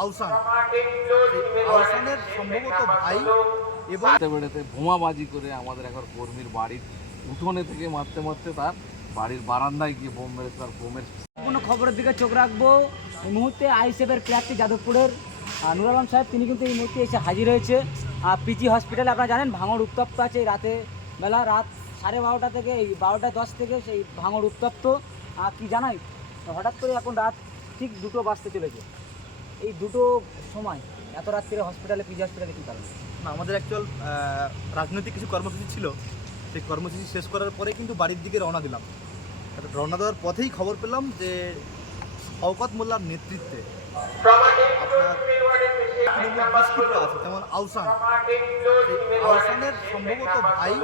আহসান, আহসানের সম্ভবত ভাই এবং বেড়াতে বোমাবাজি করে আমাদের একবার কর্মীর বাড়ির উঠোনে থেকে মারতে মারতে তার বাড়ির বারান্দায় গিয়ে বোম মেরেছে। তার বোমের কোনো খবরের দিকে চোখ রাখবো। এই মুহূর্তে আইএসএফের প্রার্থী যাদবপুরের নুর আলম সাহেব তিনি কিন্তু এই মুহূর্তে এসে হাজির হয়েছে পিজি হসপিটালে। আপনারা জানেন ভাঙড় উত্তপ্ত আছে এই রাতে বেলা, রাত 12:30 থেকে এই 12:10 থেকে সেই ভাঙড় উত্তপ্ত। কি জানাই, হঠাৎ করে এখন রাত ঠিক 2টো বাজতে চলেছে। এই 2টো সময় এত রাত্রে হসপিটালে, পিজি হসপিটালে কী কারণ? না, আমাদের অ্যাকচুয়াল রাজনৈতিক কিছু কর্মসূচি ছিল। সেই কর্মসূচি শেষ করার পরে কিন্তু বাড়ির দিকে রওনা দিলাম। রওনা দেওয়ার পথেই খবর পেলাম যে শওকত মোল্লার নেতৃত্বে আপনার তৃণমূল দুষ্কৃতীরা আছে, যেমন আহসান, আহসানের সম্ভবত ভাই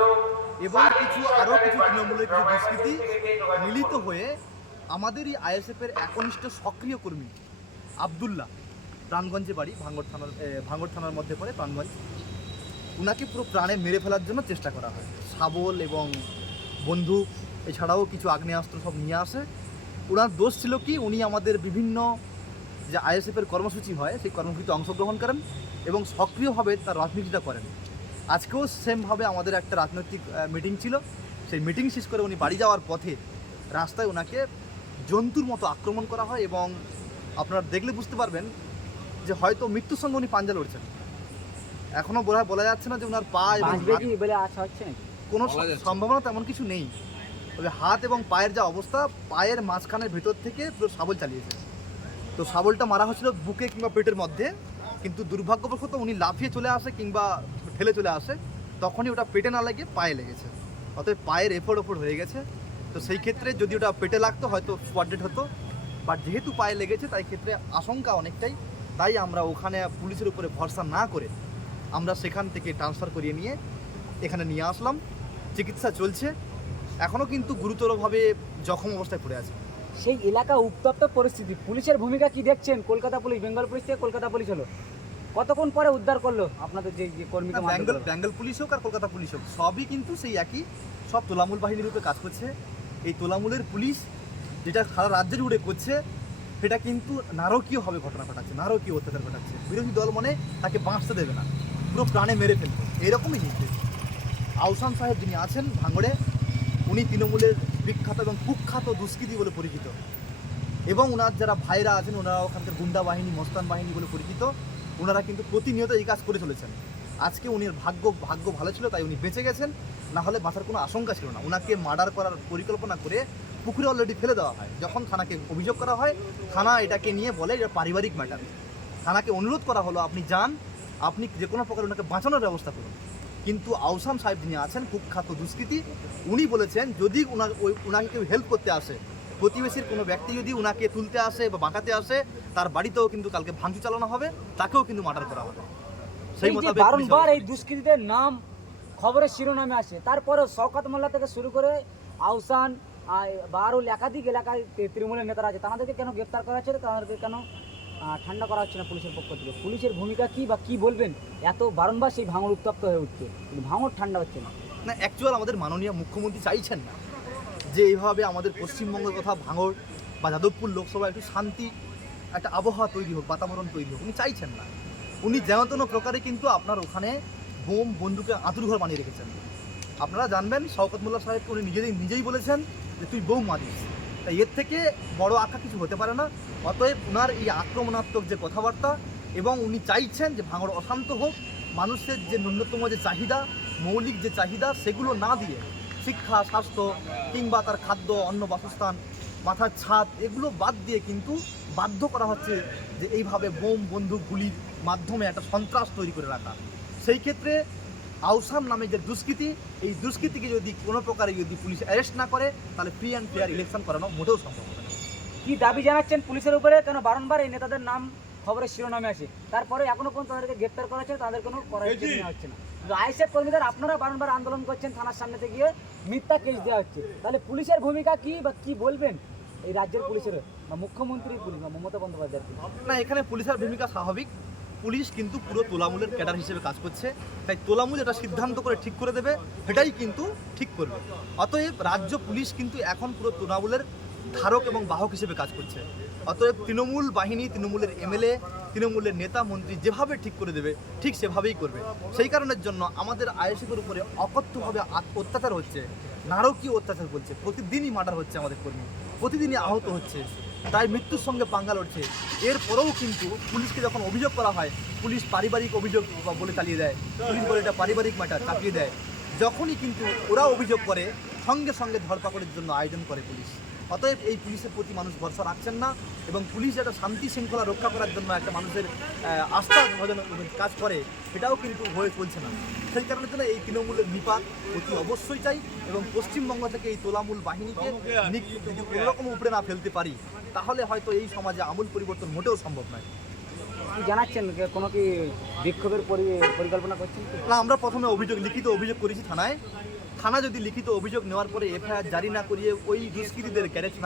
এবং আরও কিছু তৃণমূলের কিছু দুষ্কৃতী মিলিত হয়ে আমাদেরই আইএসএফের একনিষ্ঠ সক্রিয় কর্মী আবদুল্লাহ, প্রাণগঞ্জে বাড়ি, ভাঙড় থানার মধ্যে পড়ে প্রাণগঞ্জ, উনাকে পুরো প্রাণে মেরে ফেলার জন্য চেষ্টা করা হয়। শাবল এবং বন্দুক এছাড়াও কিছু আগ্নেয়াস্ত্র সব নিয়ে আসে। ওনার দোষ ছিল কি, উনি আমাদের বিভিন্ন যে আইএসএফের কর্মসূচি হয় সেই কর্মসূচিতে অংশগ্রহণ করেন এবং সক্রিয়ভাবে তার রাজনীতিটা করেন। আজকেও সেমভাবে আমাদের একটা রাজনৈতিক মিটিং ছিল। সেই মিটিং শেষ করে উনি বাড়ি যাওয়ার পথে রাস্তায় ওনাকে জন্তুর মতো আক্রমণ করা হয় এবং আপনারা দেখলে বুঝতে পারবেন যে হয়তো মৃত্যুর সঙ্গে উনি পাঞ্জা লড়ছেন। এখনও বলা যাচ্ছে না যে ওনার পা এবং কোনো সম্ভাবনা তেমন কিছু নেই। তবে হাত এবং পায়ের যা অবস্থা, পায়ের মাঝখানের ভেতর থেকে পুরো শাবল চালিয়েছে। তো শাবলটা মারা হচ্ছিল বুকে কিংবা পেটের মধ্যে, কিন্তু দুর্ভাগ্যবশত উনি লাফিয়ে চলে আসে কিংবা ঠেলে চলে আসে, তখনই ওটা পেটে না লেগে পায়ে লেগেছে। অতএব পায়ের এফোড় ওপর হয়ে গেছে। তো সেই ক্ষেত্রে যদি ওটা পেটে লাগতো হয়তো স্পট ডেড হতো, বাট যেহেতু পায়ে লেগেছে তাই ক্ষেত্রে আশঙ্কা অনেকটাই। তাই আমরা ওখানে পুলিশের উপরে ভরসা না করে আমরা সেখান থেকে ট্রান্সফার করিয়ে নিয়ে এখানে নিয়ে আসলাম। চিকিৎসা চলছে, এখনও কিন্তু গুরুতরভাবে জখম অবস্থায় পড়ে আছে। সেই এলাকা উত্তপ্ত পরিস্থিতি, পুলিশের ভূমিকা কি দেখছেন? কলকাতা পুলিশ, বেঙ্গল পুলিশ থেকে কলকাতা পুলিশ হলো, কতক্ষণ পরে উদ্ধার করলো আপনাদের যে কর্মীকে? বেঙ্গল পুলিশ হোক আর কলকাতা পুলিশ হোক, সবই কিন্তু সেই একই, সব তোলামূল বাহিনীর উপরে কাজ করছে। এই তোলামূলের পুলিশ যেটা সারা রাজ্যে জুড়ে করছে, সেটা কিন্তু নারকীয়ভাবে ঘটনা ঘটাচ্ছে, নারকীয় অত্যাচার ঘটাচ্ছে। বিরোধী দল মনে তাকে বাঁচতে দেবে না, পুরো প্রাণে মেরে ফেলবে, এরকমই নির্দেশ। আহসান সাহেব যিনি আছেন ভাঙড়ে, উনি তৃণমূলের বিখ্যাত এবং কুখ্যাত দুষ্কৃতী বলে পরিচিত, এবং ওনার যারা ভাইরা আছেন ওনারা ওখানকার গুন্ডা বাহিনী, মস্তান বাহিনী বলে পরিচিত। ওনারা কিন্তু প্রতিনিয়ত এই কাজ করে চলেছেন। আজকে উনি ভাগ্য ভালো ছিল তাই উনি বেঁচে গেছেন, না হলে বাঁচার কোনো আশঙ্কা ছিল না। ওনাকে মার্ডার করার পরিকল্পনা করে পুকুরে অলরেডি ফেলে দেওয়া হয়। যখন থানাকে অভিযোগ করা হয়, থানা এটাকে নিয়ে বলে এটা পারিবারিক ম্যাটার। থানাকে অনুরোধ করা হলো আপনি যান, আপনি যে কোনো প্রকার ওনাকে বাঁচানোর ব্যবস্থা করুন। কিন্তু আহসান সাহেব যিনি আছেন কুখ্যাত দুষ্কৃতী, উনি বলেছেন যদি ওনাকে কেউ হেল্প করতে আসে, প্রতিবেশীর কোনো ব্যক্তি যদি ওনাকে তুলতে আসে বা বাঁকাতে আসে, তার বাড়িতেও কিন্তু কালকে ভাঙচুর চালানো হবে, তাকেও কিন্তু মার্ডার করা হবে। সেই মোতাবেক বারংবার এই দুষ্কৃতীদের নাম খবরের শিরোনামে আসে, তারপরেও শওকত মোল্লা থেকে শুরু করে আহসান বা আরও একাধিক এলাকায় তৃণমূলের নেতারা আছে, তাদেরকে কেন গ্রেপ্তার করা হচ্ছে, তাদেরকে কেন ঠান্ডা করা হচ্ছে না পুলিশের পক্ষ থেকে? পুলিশের ভূমিকা কী বা কী বলবেন? এত বারংবার সেই ভাঙড় উত্তপ্ত হয়ে উঠছে, কিন্তু ভাঙড় ঠান্ডা হচ্ছে না। না, অ্যাকচুয়াল আমাদের মাননীয় মুখ্যমন্ত্রী চাইছেন না যে এইভাবে আমাদের পশ্চিমবঙ্গের কথা ভাঙড় বা যাদবপুর লোকসভায় একটু শান্তি, একটা আবহাওয়া তৈরি হোক, বাতাবরণ তৈরি হোক, উনি চাইছেন না। উনি যেন তেন প্রকারে কিন্তু আপনার ওখানে বোম বন্দুকে আঁতুড়ঘর বানিয়ে রেখেছেন। আপনারা জানবেন শওকত মোল্লা সাহেবকে উনি নিজেই বলেছেন যে তুই বোম মারিস, তাই এর থেকে বড় আঁকা কিছু হতে পারে না। অতএব ওনার এই আক্রমণাত্মক যে কথাবার্তা, এবং উনি চাইছেন যে ভাঙড় অশান্ত হোক, মানুষের যে ন্যূনতম যে চাহিদা, মৌলিক যে চাহিদা, সেগুলো না দিয়ে শিক্ষা, স্বাস্থ্য কিংবা তার খাদ্য, অন্ন, বাসস্থান, মাথার ছাদ, এগুলো বাদ দিয়ে কিন্তু বাধ্য করা হচ্ছে যে এইভাবে বোম বন্দুক গুলির মাধ্যমে একটা সন্ত্রাস তৈরি করে রাখা। সেই ক্ষেত্রে আহসান নামে যে দুষ্কৃতী, এই দুষ্কৃতীকে যদি কোনো প্রকারে যদি পুলিশ অ্যারেস্ট না করে, তাহলে ফ্রি অ্যান্ড ফেয়ার ইলেকশন করানো মোটেও সম্ভব হবে না। কি দাবি জানাচ্ছেন পুলিশের উপরে? কেন বারংবার এই নেতাদের নাম খবরের শিরোনামে আসে, তারপরে এখনো পর্যন্ত তাদেরকে গ্রেপ্তার করা হচ্ছে, তাদের কোনো পরামর্শ নেওয়া হচ্ছে না? আইএসএফ কর্মীদের আপনারা বারংবার আন্দোলন করছেন, থানার সামনেতে গিয়ে মিথ্যা কেস দেওয়া হচ্ছে, তাহলে পুলিশের ভূমিকা কি বা কি বলবেন এই রাজ্যের পুলিশের বা মুখ্যমন্ত্রীর পুলিশ বা মমতা বন্দ্যোপাধ্যায়ের? না, এখানে পুলিশের ভূমিকা স্বাভাবিক। পুলিশ কিন্তু পুরো তোলামূলের ক্যাডার হিসেবে কাজ করছে, তাই তোলামূল এটা সিদ্ধান্ত করে ঠিক করে দেবে, সেটাই কিন্তু ঠিক করবে। অতএব রাজ্য পুলিশ কিন্তু এখন পুরো তৃণমূলের ধারক এবং বাহক হিসেবে কাজ করছে। অতএব তৃণমূল বাহিনী, তৃণমূলের এমএলএ, তৃণমূলের নেতা মন্ত্রী যেভাবে ঠিক করে দেবে ঠিক সেভাবেই করবে। সেই কারণের জন্য আমাদের আইএসএফের উপরে অকথ্যভাবে অত্যাচার হচ্ছে, নারকীয় অত্যাচার বলছে, প্রতিদিনই মার্ডার হচ্ছে আমাদের কর্মী, প্রতিদিনই আহত হচ্ছে, তাই মৃত্যুর সঙ্গে পাঙ্গা লড়ছে। এরপরেও কিন্তু পুলিশকে যখন অভিযোগ করা হয়, পুলিশ পারিবারিক অভিযোগ বলে চালিয়ে দেয়, পুলিশ বলে এটা পারিবারিক ম্যাটার চাপিয়ে দেয়। যখনই কিন্তু ওরা অভিযোগ করে সঙ্গে সঙ্গে ধরপাকড়ের জন্য আয়োজন করে পুলিশ। অতএব এই পুলিশের প্রতি মানুষ ভরসা রাখছেন না, এবং পুলিশ একটা শান্তি শৃঙ্খলা রক্ষা করার জন্য একটা মানুষের আস্থা ভজন কাজ করে, সেটাও কিন্তু হয়ে চলছে না। সেই কারণের জন্য এই তৃণমূলের নিপাত অতি অবশ্যই চাই, এবং পশ্চিমবঙ্গ থেকে এই তোলামূল বাহিনীকে যদি কোনোরকম উপরে না ফেলতে পারি, তাহলে হয়তো এই সমাজে আমূল পরিবর্তন মোটেও সম্ভব নয়। কি জানাচ্ছেন, কোনো কি বিক্ষোভের পরিকল্পনা করছেন? না, আমরা প্রথমে লিখিত অভিযোগ করেছি থানায়। থানা যদি লিখিত অভিযোগ নেওয়ার পরে এফআইআর জারি না করিয়ে ওই দুষ্কৃতীদের অ্যারেস্ট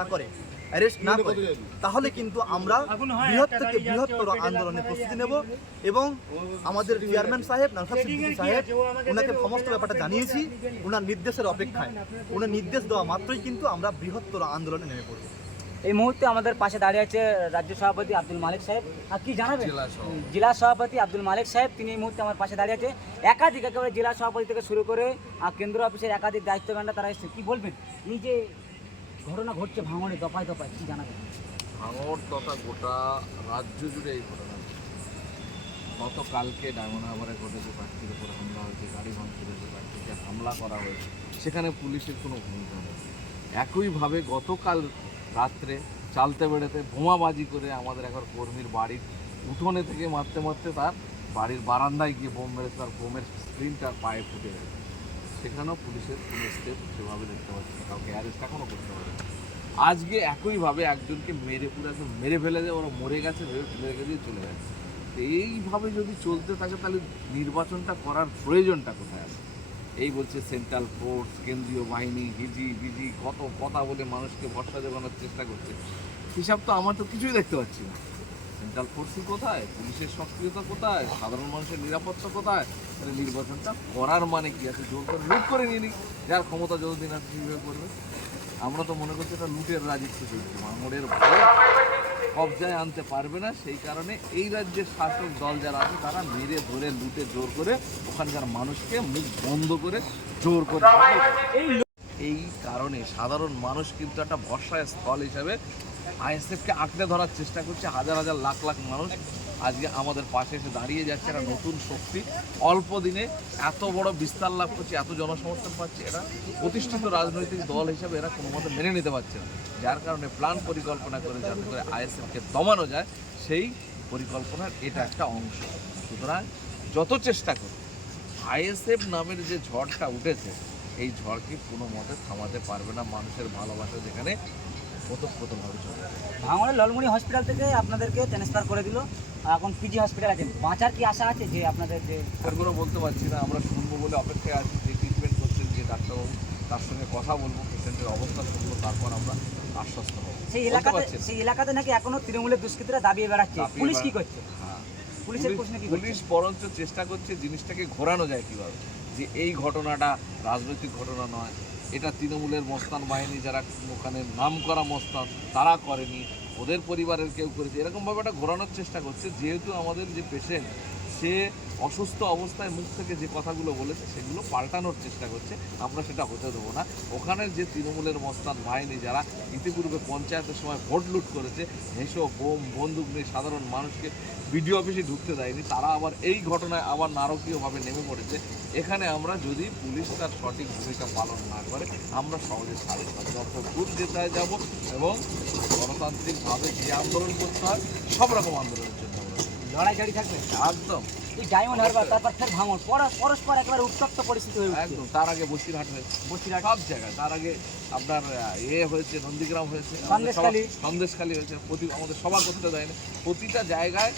না করে, তাহলে কিন্তু আমরা বৃহত্তর আন্দোলনের প্রস্তুতি নেব। এবং আমাদের চেয়ারম্যান সাহেব নওশাদ সিদ্দিকী সাহেব, ওনাকে সমস্ত ব্যাপারটা জানিয়েছি, ওনার নির্দেশের অপেক্ষায়। ওনার নির্দেশ দেওয়া মাত্রই কিন্তু আমরা বৃহত্তর আন্দোলনে নেমে পড়ব। এই মুহূর্তে আমাদের পাশে দাঁড়িয়ে আছে রাজ্য সভাপতি আব্দুল মালিক সাহেব। আর কি জানাবেন? জেলা সভাপতি আব্দুল মালিক সাহেব, তিনি এই মুহূর্তে আমার পাশে দাঁড়িয়ে আছে। একেবারে জেলা সভাপতি থেকে শুরু করে কেন্দ্র অফিসের একাধিক দায়িত্বজ্ঞানরা তারা এসেছে। কি বলবেন এই যে ঘটনা ঘটছে ভাঙড়ে দফায় দফায়, কি জানাবেন? ভাঙড় তথা গোটা রাজ্য জুড়ে এই ঘটনা। গতকালকে ডায়মন্ড হারবারে ঘটেছে, প্রার্থীর উপর হামলা হয়েছে, গাড়ি ভাঙচুর হয়েছে, প্রার্থীকে হামলা করা হয়েছে, সেখানে পুলিশের কোনো ভূমিকা নেই। একইভাবে গতকাল রাত্রে চালতে বেড়েতে বোমাবাজি করে আমাদের একবার কর্মীর বাড়ির উঠোনে থেকে মারতে মারতে তার বাড়ির বারান্দায় গিয়ে বোম মেরেছে, তার বোমের স্ক্রিনটা পায়ে ফুটে গেছে। সেখানেও পুলিশের কোনো স্টেপ সেভাবে দেখতে পাচ্ছি না, কাউকে অ্যারেস্ট এখনও করতে পারে। আজকে একইভাবে একজনকে মেরে ফেলে দেয়, ওরা মরে গেছে ভেবে ফেলে রেখে দিয়ে চলে গেছে। তো এইভাবে যদি চলতে থাকে তাহলে নির্বাচনটা করার প্রয়োজনটা কোথায় আছে? এই বলছে সেন্ট্রাল ফোর্স, কেন্দ্রীয় বাহিনী, বিজি কত কথা বলে মানুষকে ভরসা দেওয়ানোর চেষ্টা করছে। হিসাব তো আমার তো কিছুই দেখতে পাচ্ছি না। সেন্ট্রাল ফোর্সই কোথায়, পুলিশের সক্রিয়তা কোথায়, সাধারণ মানুষের নিরাপত্তা কোথায়? তাহলে নির্বাচনটা করার মানে কি আছে? জোর করে লুট করে নিয়ে নিই, যার ক্ষমতা যতদিন আছে কীভাবে করবে। আমরা তো মনে করছি এটা লুটের রাজত্ব চলছে, ভাঙড়ের কবজায় আনতে পারবে না। সেই কারণে এই রাজ্যের শাসক দল যারা আছে তারা মেরে ধরে লুটে জোর করে ওখানকার মানুষকে মুখ বন্ধ করে জোর করে। এই কারণে সাধারণ মানুষ কিন্তু একটা ভরসার স্থল হিসাবে আইএসএফকে আঁকড়ে ধরার চেষ্টা করছে। হাজার হাজার লাখ লাখ মানুষ আজকে আমাদের পাশে এসে দাঁড়িয়ে যাচ্ছে, একটা নতুন শক্তি অল্প দিনে এত বড় বিস্তার লাভ করছে, এত জনসমর্থন পাচ্ছে। এরা প্রতিষ্ঠিত রাজনৈতিক দল হিসেবে এরা কোনো মতে মেনে নিতে পারছে না, যার কারণে প্ল্যান পরিকল্পনা করে যাতে করে আইএসএফকে দমানো যায়, সেই পরিকল্পনার এটা একটা অংশ। সুতরাং যত চেষ্টা করি, আইএসএফ নামের যে ঝড়টা উঠেছে এই ঝড়কে কোনো মতে থামাতে পারবে না মানুষের ভালোবাসা যেখানে ওতপ্রোতভাবে চলে। ভাঙড়ের লালমনি হসপিটাল থেকে আপনাদেরকে ট্রান্সফার করে দিল, এখন পিজি হসপিটাল আছে। বাঁচার কি আশা আছে? যে আপনাদের যে এখনও বলতে পারছি না, আমরা শুনবো বলে অপেক্ষায় আছি। যে ট্রিটমেন্ট করছেন যে ডাক্তারবাবু, তার সঙ্গে কথা বলবো, পেশেন্টের অবস্থা শুনবো, তারপর আমরা আশ্বস্ত হবো। সেই এলাকাতে নাকি এখনো তৃণমূলের দুষ্কৃতীরা দাবিয়ে বেড়াচ্ছে, পুলিশ কি করছে? হ্যাঁ, পুলিশের প্রশ্নে কি পুলিশ বরঞ্চ চেষ্টা করছে জিনিসটাকে ঘোরানো যায় কীভাবে, যে এই ঘটনাটা রাজনৈতিক ঘটনা নয়, এটা তৃণমূলের মস্তান বাহিনী যারা ওখানে নাম করা মস্তান তারা করেনি, ওদের পরিবারের কেউ করেছে, এরকমভাবে একটা ঘোরানোর চেষ্টা করছে। যেহেতু আমাদের যে পেশেন্ট সে অসুস্থ অবস্থায় মুখ থেকে যে কথাগুলো বলেছে সেগুলো পাল্টানোর চেষ্টা করছে, আমরা সেটা হতে দেবো না। ওখানের যে তৃণমূলের মস্তান বাহিনী যারা ইতিপূর্বে পঞ্চায়েতের সময় ভোট লুট করেছে, হেসো বোম বন্দুক নিয়ে সাধারণ মানুষকে বিডিও অফিসে ঢুকতে দেয়নি, তারা আবার এই ঘটনায় আবার নারকীয়ভাবে নেমে পড়েছে। এখানে আমরা যদি পুলিশ তার সঠিক ভূমিকা পালন না করে আমরা সহজে সাড়ে দূর যেতে যাব, এবং গণতান্ত্রিকভাবে যে আন্দোলন করতে হয় সব রকম আন্দোলনের জন্য লড়াই জারি থাকবে একদম। এই ডায়মন্ড হারবার, তারপর ফের ভাঙড়, পরস্পর একবার উত্তপ্ত পরিস্থিতি হয়ে উঠছে। একদম, তার আগে বসিরহাট হয়েছে, সব জায়গায়। তার আগে আপনার হয়েছে, নন্দীগ্রাম হয়েছে, সন্দেশখালী হয়েছে, আমাদের সভা করতে দেয়নি। প্রতিটা জায়গায়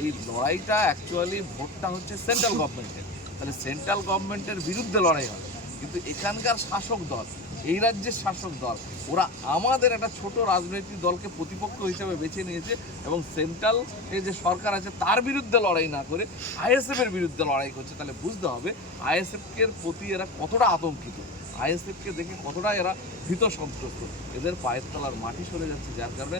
এই লড়াইটা অ্যাকচুয়ালি ভোটটা হচ্ছে সেন্ট্রাল গভর্নমেন্টের, তাহলে সেন্ট্রাল গভর্নমেন্টের বিরুদ্ধে লড়াই হবে। কিন্তু এখানকার শাসক দল, এই রাজ্যের শাসক দল, ওরা আমাদের একটা ছোট রাজনৈতিক দলকে প্রতিপক্ষ হিসেবে বেছে নিয়েছে, এবং সেন্ট্রাল যে সরকার আছে তার বিরুদ্ধে লড়াই না করে আইএসএফের বিরুদ্ধে লড়াই করছে। তাহলে বুঝতে হবে আইএসএফের প্রতি এরা কতটা আতঙ্কিত, আইএসএফকে দেখে কতটা এরা ভীত সন্ত্রস্ত। এদের পায়ের তলার মাটি সরে যাচ্ছে, যার কারণে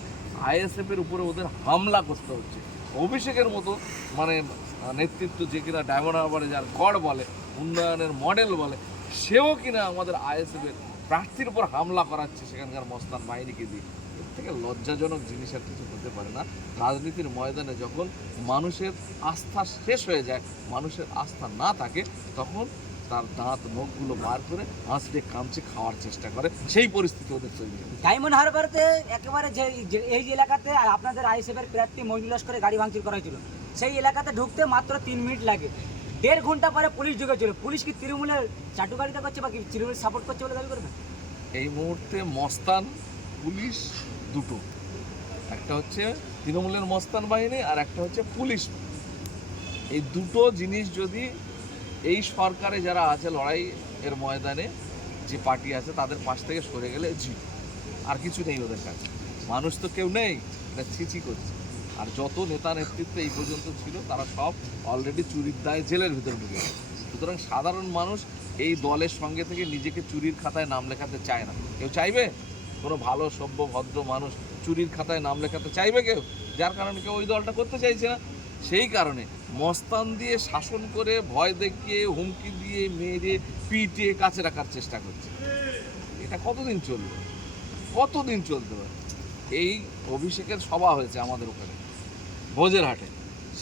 আইএসএফের উপরে ওদের হামলা করতে হচ্ছে। অভিষেকের মতো মানে নেতৃত্ব, যে কিনা ডায়মন্ড হারবারে যার গড় বলে, উন্নয়নের মডেল বলে, সেও কিনা আমাদের আইএসএফের প্রার্থীর উপর হামলা করাচ্ছে সেখানকার মস্তান বাহিনীকে দিয়ে। এর থেকে লজ্জাজনক জিনিস আর কিছু হতে পারে না। রাজনীতির ময়দানে যখন মানুষের আস্থা শেষ হয়ে যায়, মানুষের আস্থা না থাকে, তখন তার দাঁত মুখগুলো বার করে আঁচড়ে কামচে খাওয়ার চেষ্টা করে, সেই পরিস্থিতি ওদের তৈরি হয়। ডায়মন্ড হারবারতে একেবারে এই যে এলাকাতে আপনাদের আইএসএফের প্রার্থী মহিলা লস্করে গাড়ি ভাঙচুর করা হয়েছিল, সেই এলাকাতে ঢুকতে মাত্র 3 মিনিট লাগে। 1.5 ঘন্টা পরে পুলিশ ঢুকেছিল। পুলিশ কি তৃণমূলের চাটুকারিতা করছে বা কি তৃণমূল সাপোর্ট করছে বলে দাবি করবেন? এই মুহূর্তে মস্তান পুলিশ দুটো, একটা হচ্ছে তৃণমূলের মস্তান বাহিনী আর একটা হচ্ছে পুলিশ। এই দুটো জিনিস যদি এই সরকারে যারা আছে লড়াই এর ময়দানে যে পার্টি আছে তাদের পাশ থেকে সরে গেলে আর কিছু নেই ওদের কাছে। মানুষ তো কেউ নেই, এটা ছিচি করছে। আর যত নেতা নেতৃত্ব এই পর্যন্ত ছিল তারা সব অলরেডি চুরির দায়ে জেলের ভিতরে ঢুকে গেছে। সুতরাং সাধারণ মানুষ এই দলের সঙ্গে থেকে নিজেকে চুরির খাতায় নাম লেখাতে চায় না। কেউ চাইবে? কোনো ভালো সভ্য ভদ্র মানুষ চুরির খাতায় নাম লেখাতে চাইবে কেউ? যার কারণে কেউ ওই দলটা করতে চাইছে না। সেই কারণে মস্তান দিয়ে শাসন করে, ভয় দেখিয়ে, হুমকি দিয়ে, মেরে পিটে কাছে রাখার চেষ্টা করছে। এটা কতদিন চলবে? কতদিন চলতে পারে? এই অভিষেকের সভা হয়েছে আমাদের ওখানে ভোজেরহাটে,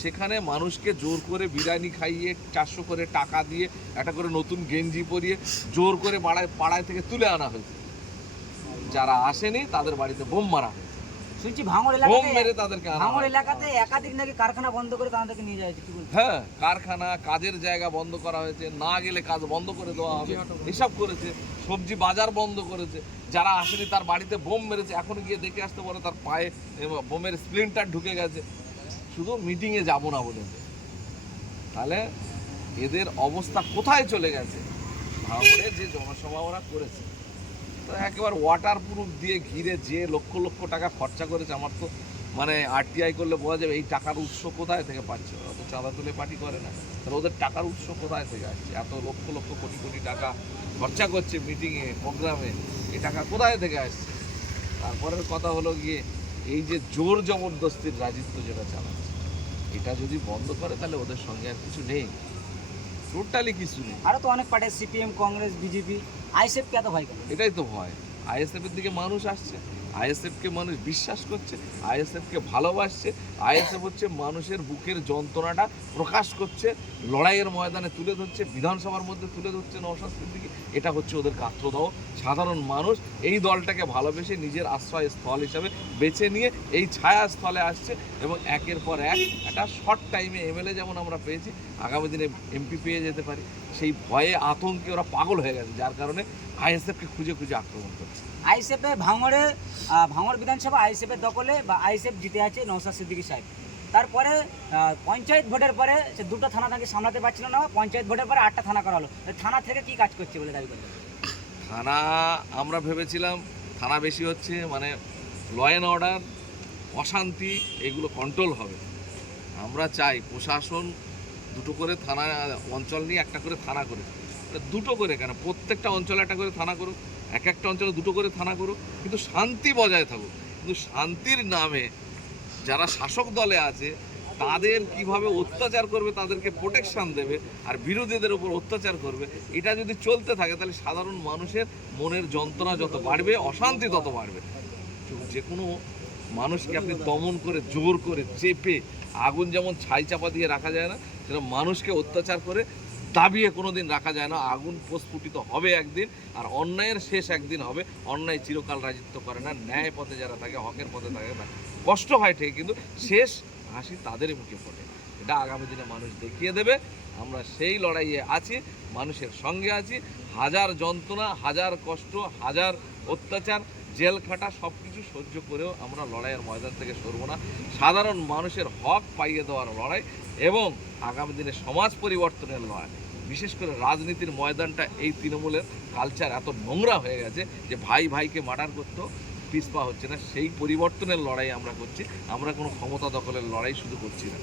সেখানে মানুষকে জোর করে বিরিয়ানি খাইয়ে 400 করে টাকা দিয়ে একটা করে নতুন গেঞ্জি পরিয়ে জোর করে পাড়ায় থেকে তুলে আনা হয়েছে। যারা আসেনি তাদের বাড়িতে বোম মারা হয়েছে। শুনছি ভাঙড় বোম মেরে তাদেরকে আনা ভাঙড় হয়েছে। এলাকাতে একাধিক নাকি কারখানা বন্ধ করে তাদেরকে নিয়ে যায়, কি বলবো? হ্যাঁ, কারখানা, কাজের জায়গা বন্ধ করা হয়েছে, না গেলে কাজ বন্ধ করে দেওয়া হবে, এসব করেছে। সবজি বাজার বন্ধ করেছে। যারা আসেনি তার বাড়িতে বোম মেরেছে। এখন গিয়ে দেখে আসতে পারে তার পায়ে বোমের স্প্লিন্টার ঢুকে গেছে, শুধু মিটিংয়ে যাব না বলে। তাহলে এদের অবস্থা কোথায় চলে গেছে? ভাঙড়ে যে জনসভা ওরা করেছে, তো একেবারে ওয়াটার প্রুফ দিয়ে ঘিরে যে লক্ষ লক্ষ টাকা খরচা করেছে, আমার তো মানে আরটিআই করলে বোঝা যাবে এই টাকার উৎস কোথায় থেকে পাচ্ছে। ওরা তো চাঁদা তুলে পার্টি করে না, তাহলে ওদের টাকার উৎস কোথায় থেকে আসছে? এত লক্ষ লক্ষ কোটি কোটি টাকা খরচা করছে মিটিংয়ে, প্রোগ্রামে, এই টাকা কোথায় থেকে আসছে? তারপরের কথা হলো গিয়ে এই যে জোর জবরদস্তির রাজত্ব যেটা চালাচ্ছে, এটা যদি বন্ধ করে তাহলে ওদের সঙ্গে আর কিছু নেই, টোটালি কিছু নেই। আরো তো অনেক party, CPM, Congress, BJP, ISF কে এত ভয় কেন? এটাই তো ভয়। আইএসএফের দিকে মানুষ আসছে, আইএসএফকে মানুষ বিশ্বাস করছে, আইএসএফকে ভালোবাসছে। আইএসএফ হচ্ছে মানুষের বুকের যন্ত্রণাটা প্রকাশ করছে, লড়াইয়ের ময়দানে তুলে ধরছে, বিধানসভার মধ্যে তুলে ধরছে নওশাদ সিদ্দিকী। এটা হচ্ছে ওদের গাত্রদাহ। সাধারণ মানুষ এই দলটাকে ভালোবেসে নিজের আশ্রয়স্থল হিসাবে বেছে নিয়ে এই ছায়াস্থলে আসছে এবং একের পর এক একটা শর্ট টাইমে এমএলএ যেমন আমরা পেয়েছি, আগামী দিনে এমপি পেয়ে যেতে পারি, সেই ভয়ে আতঙ্কে ওরা পাগল হয়ে গেছে, যার কারণে আইএসএফকে খুঁজে খুঁজে আক্রমণ করছে। আইএসএফে ভাঙড় বিধানসভা আইএসএফের দখলে বা আইএসএফ জিতে আছে নওশাদ সিদ্দিকী সাহেব। তারপরে পঞ্চায়েত ভোটের পরে সে 2টা থানা তাকে সামলাতে পারছিল না। পঞ্চায়েত ভোটের পরে 8টা থানা করা হলো। থানা থেকে কি কাজ করছে বলে দাবি করছে? থানা আমরা ভেবেছিলাম থানা বেশি হচ্ছে মানে ল অ্যান্ড অর্ডার, অশান্তি, এগুলো কন্ট্রোল হবে। আমরা চাই প্রশাসন 2টো করে থানা, অঞ্চল নিয়ে একটা করে থানা করে, 2টো করে কেন, প্রত্যেকটা অঞ্চলে একটা করে থানা করুক, একটা অঞ্চলে 2টো করে থানা করুক, কিন্তু শান্তি বজায় থাকুক। কিন্তু শান্তির নামে যারা শাসক দলে আছে তাদের কিভাবে অত্যাচার করবে, তাদেরকে প্রোটেকশন দেবে, আর বিরোধীদের উপর অত্যাচার করবে, এটা যদি চলতে থাকে তাহলে সাধারণ মানুষের মনের যন্ত্রণা যত বাড়বে, অশান্তি তত বাড়বে। যে কোনো মানুষকে আপনি দমন করে, জোর করে, চেপে, আগুন যেমন ছাই চাপা দিয়ে রাখা যায় না, সেরকম মানুষকে অত্যাচার করে দাবিয়ে কোনো দিন রাখা যায় না। আগুন প্রস্ফুটিত হবে একদিন, আর অন্যায়ের শেষ একদিন হবে। অন্যায় চিরকাল রাজত্ব করে না, ন্যায় পথে যারা থাকে, হকের পথে থাকে না, কষ্ট হয় ঠিক, কিন্তু শেষ হাসি তাদের মুখে ফোটে। এটা আগামী দিনে মানুষ দেখিয়ে দেবে। আমরা সেই লড়াইয়ে আছি, মানুষের সঙ্গে আছি। হাজার যন্ত্রণা, হাজার কষ্ট, হাজার অত্যাচার, জেল খাটা, সব কিছু সহ্য করেও আমরা লড়াইয়ের ময়দান থেকে সরব না। সাধারণ মানুষের হক পাইয়ে দেওয়ার লড়াই এবং আগামী দিনে সমাজ পরিবর্তনের লড়াই। বিশেষ করে রাজনীতির ময়দানটা এই তৃণমূলের কালচার এত নোংরা হয়ে গেছে যে ভাই ভাইকে মার্ডার করতেও পিছপা হচ্ছে না। সেই পরিবর্তনের লড়াই আমরা করছি। আমরা কোনো ক্ষমতা দখলের লড়াই শুধু করছি না।